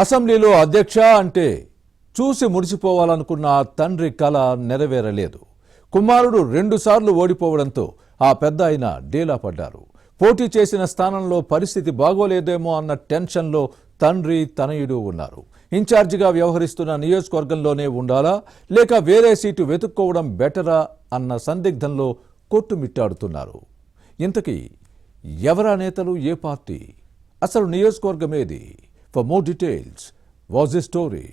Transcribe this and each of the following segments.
అసెంబ్లీలో అధ్యక్ష అంటే చూసి మురిసిపోవాలనుకున్న తండ్రి కల నెరవేరలేదు. కుమారుడు 2 సార్లు ఓడిపోవడంతో ఆ పెద్ద ఆయన డీలా పడ్డారు. పోటీ చేసిన స్థానంలో పరిస్థితి బాగోలేదేమో అన్న టెన్షన్లో తండ్రి తనయుడు ఉన్నారు. ఇన్ఛార్జిగా వ్యవహరిస్తున్న నియోజకవర్గంలోనే ఉండాలా లేక వేరే సీటు వెతుక్కోవడం బెటరా అన్న సందిగ్ధంలో కొట్టుమిట్టాడుతున్నారు. ఇంతకీ ఎవరా నేతలు, ఏ పార్టీ, అసలు నియోజకవర్గం ఏది? For more details, watch this story.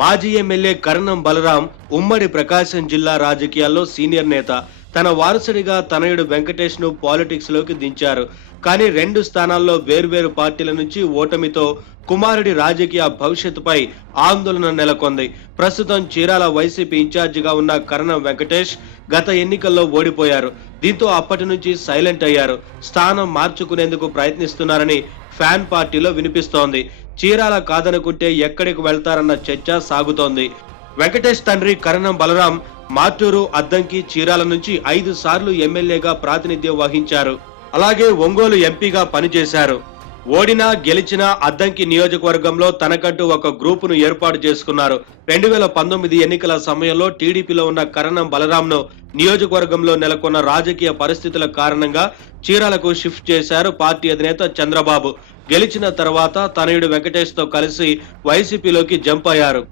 మాజీ ఎమ్మెల్యే కరణం బలరాం ఉమ్మడి ప్రకాశం జిల్లా రాజకీయాల్లో సీనియర్ నేత. తన వారసుడిగా తనయుడు వెంకటేష్ ను పాలిటిక్స్ లోకి దించారు. కానీ 2 స్థానాల్లో వేర్వేరు పార్టీల నుంచి ఓటమితో కుమారుడి రాజకీయ భవిష్యత్తుపై ఆందోళన నెలకొంది. ప్రస్తుతం చీరాల వైసీపీ ఇన్ఛార్జిగా ఉన్న కరణం వెంకటేష్ గత ఎన్నికల్లో ఓడిపోయారు. దీంతో అప్పటి నుంచి సైలెంట్ అయ్యారు. స్థానం మార్చుకునేందుకు ప్రయత్నిస్తున్నారని ఫ్యాన్ పార్టీలో వినిపిస్తోంది. చీరాల కాదనుకుంటే ఎక్కడికి వెళ్తారన్న చర్చ సాగుతోంది. వెంకటేష్ తండ్రి కరణం బలరాం మార్టూరు, అద్దంకి, చీరాల నుంచి 5 సార్లు ఎమ్మెల్యేగా ప్రాతినిధ్యం వహించారు. అలాగే ఒంగోలు ఎంపీగా పనిచేశారు. ఓడినా గెలిచినా అద్దంకి నియోజకవర్గంలో తనకంటూ ఒక గ్రూపును ఏర్పాటు చేసుకున్నారు. 2019 ఎన్నికల సమయంలో టీడీపీలో ఉన్న కరణం బలరాంను నియోజకవర్గంలో నెలకొన్న రాజకీయ పరిస్థితుల కారణంగా చీరాలకు షిఫ్ట్ చేశారు పార్టీ అధినేత చంద్రబాబు. గెలిచిన తర్వాత తనయుడు వెంకటేష్ తో కలిసి వైసీపీలోకి జంప్ అయ్యారు.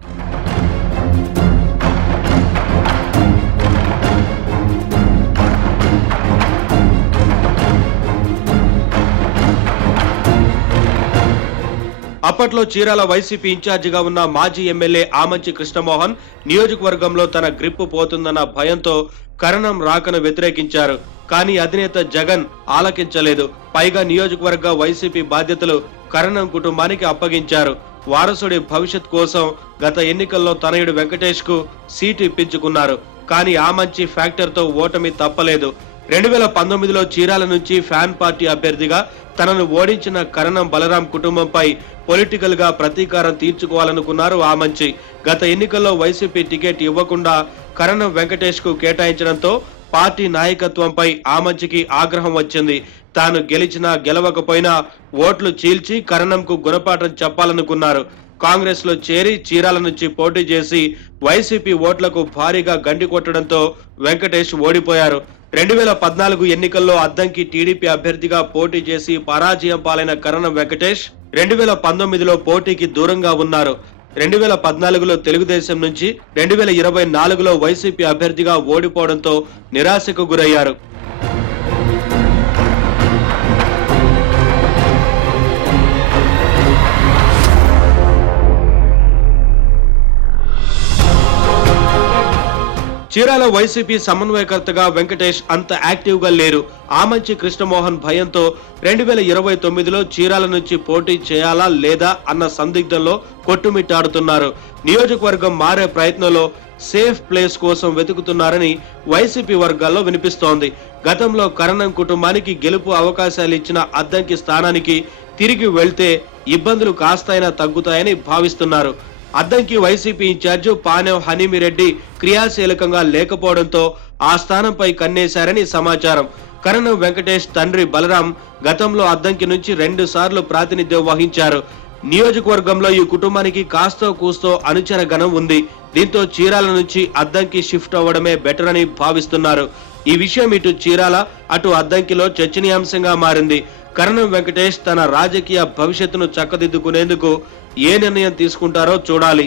అప్పట్లో చీరాల వైసీపీ ఇన్ఛార్జిగా ఉన్న మాజీ ఎమ్మెల్యే ఆమంచి కృష్ణమోహన్ నియోజకవర్గంలో తన గ్రిప్ పోతుందన్న భయంతో కరణం రాకను వ్యతిరేకించారు. కానీ అధినేత జగన్ ఆలకించలేదు. పైగా నియోజకవర్గ వైసీపీ బాధ్యతలు కరణం కుటుంబానికి అప్పగించారు. వారసుడి భవిష్యత్ కోసం గత ఎన్నికల్లో తనయుడు వెంకటేష్ కు సీటు ఇప్పించుకున్నారు. కానీ ఆమంచి ఫ్యాక్టర్ తో ఓటమి తప్పలేదు. 2019లో చీరాల నుంచి ఫ్యాన్ పార్టీ అభ్యర్థిగా తనను ఓడించిన కరణం బలరాం కుటుంబంపై పొలిటికల్ గా ప్రతీకారం తీర్చుకోవాలనుకున్నారు ఆమంచి. గత ఎన్నికల్లో వైసీపీ టికెట్ ఇవ్వకుండా కరణం వెంకటేష్ కు కేటాయించడంతో పార్టీ నాయకత్వంపై ఆమంచికి ఆగ్రహం వచ్చింది. తాను గెలిచినా గెలవకపోయినా ఓట్లు చీల్చి కరణంకు గుణపాఠం చెప్పాలనుకున్నారు. కాంగ్రెస్ లో చేరి చీరాల నుంచి పోటీ చేసి వైసీపీ ఓట్లకు భారీగా గండి కొట్టడంతో వెంకటేష్ ఓడిపోయారు. 2014 ఎన్నికల్లో అద్దంకి టీడీపీ అభ్యర్థిగా పోటీ చేసి పరాజయం పాలైన కరణం వెంకటేష్ 2019లో పోటీకి దూరంగా ఉన్నారు. 2014లో తెలుగుదేశం నుంచి 2024లో వైసీపీ అభ్యర్థిగా ఓడిపోవడంతో నిరాశకు గురయ్యారు. చీరాల వైసీపీ సమన్వయకర్తగా వెంకటేష్ అంత యాక్టివ్ గా లేరు. ఆమంచి కృష్ణమోహన్ భయంతో 2029లో చీరాల నుంచి పోటీ చేయాలా లేదా అన్న సందిగ్ధంలో కొట్టుమిట్టాడుతున్నారు. నియోజకవర్గం మారే ప్రయత్నంలో సేఫ్ ప్లేస్ కోసం వెతుకుతున్నారని వైసీపీ వర్గాల్లో వినిపిస్తోంది. గతంలో కరణం కుటుంబానికి గెలుపు అవకాశాలు ఇచ్చిన అద్దంకి స్థానానికి తిరిగి వెళ్తే ఇబ్బందులు కాస్తైనా తగ్గుతాయని భావిస్తున్నారు. అద్దంకి వైసీపీ ఇన్ఛార్జి పానెం హనీమిరెడ్డి క్రియాశీలకంగా లేకపోవడంతో ఆ స్థానంపై కన్నేశారని సమాచారం. కరణం వెంకటేష్ తండ్రి బలరాం గతంలో అద్దంకి నుంచి 2 సార్లు ప్రాతినిధ్యం వహించారు. నియోజకవర్గంలో ఈ కుటుంబానికి కాస్తో కూస్తో అనుచర గణం ఉంది. దీంతో చీరాల నుంచి అద్దంకి షిఫ్ట్ అవ్వడమే బెటర్ అని భావిస్తున్నారు. ఈ విషయం ఇటు చీరాల అటు అద్దంకిలో చర్చనీయాంశంగా మారింది. కరణం వెంకటేష్ తన రాజకీయ భవిష్యత్తును చక్కదిద్దుకునేందుకు ఏ నిర్ణయం తీసుకుంటారో చూడాలి.